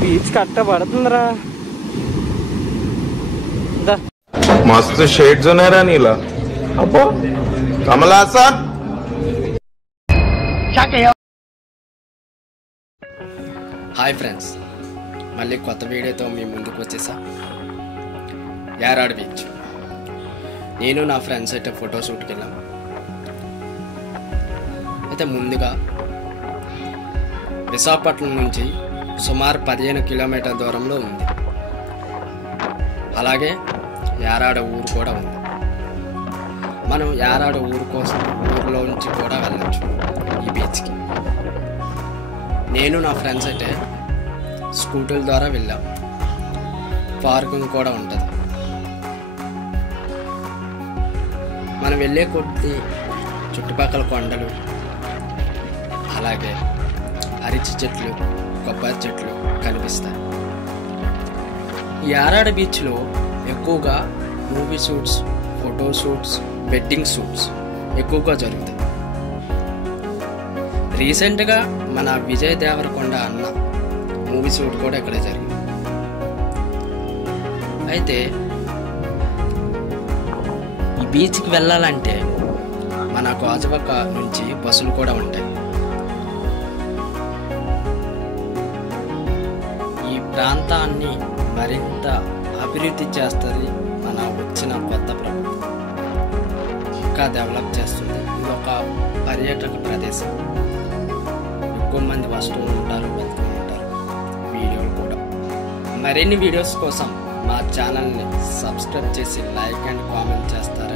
Beach కట్ట పడుతుందిరా. मस्त shades ఉన్నాయరా నీలా. అబ్బో కమల్ హాసన్. హాయ్ ఫ్రెండ్స్, మళ్ళీ కొత్త వీడియోతో మీ ముందుకు వచ్చేసా. యారాడ్ బీచ్. నేను నా ఫ్రెండ్స్ అయితే ఫోటోషూట్కి వెళ్ళాం. అయితే ముందుగా విశాఖపట్నం నుంచి సుమారు 15 కిలోమీటర్ల దూరంలో ఉంది. అలాగే యారాడ ఊరు కూడా ఉంది. మనం యారాడ ఊరు కోసం ఊరిలో నుంచి కూడా వెళ్ళచ్చు ఈ బీచ్కి. నేను నా ఫ్రెండ్స్ అయితే స్కూటీల ద్వారా వెళ్ళాం. పార్కింగ్ కూడా ఉంటుంది. మనం వెళ్ళే కొద్ది చుట్టుపక్కల కొండలు, అలాగే అరటి చెట్లు, కొబ్బరి చెట్లు కనిపిస్తాయి. ఈ యారాడ బీచ్లో ఎక్కువగా movie shoots, photo shoots, wedding shoots ఎక్కువగా జరుగుతాయి. రీసెంట్గా మన విజయ్ దేవరకొండ అన్న మూవీ షూట్ కూడా ఇక్కడ జరిగింది. అయితే ఈ బీచ్కి వెళ్ళాలంటే మన గాజువాక నుంచి బస్సులు కూడా ఉంటాయి. ఈ ప్రాంతాన్ని మరింత అభివృద్ధి చేస్తుంది మన వచ్చిన కొత్త ప్రభుత్వం. ఇంకా డెవలప్ చేస్తుంది. ఇది ఒక పర్యాటక ప్రదేశం. ఎక్కువ మంది వస్తూ ఉంటారు, వెళ్తూ ఉంటారు. వీడియోలు కూడా. మరిన్ని వీడియోస్ కోసం మా ఛానల్ని సబ్స్క్రైబ్ చేసి లైక్ అండ్ కామెంట్ చేస్తారు.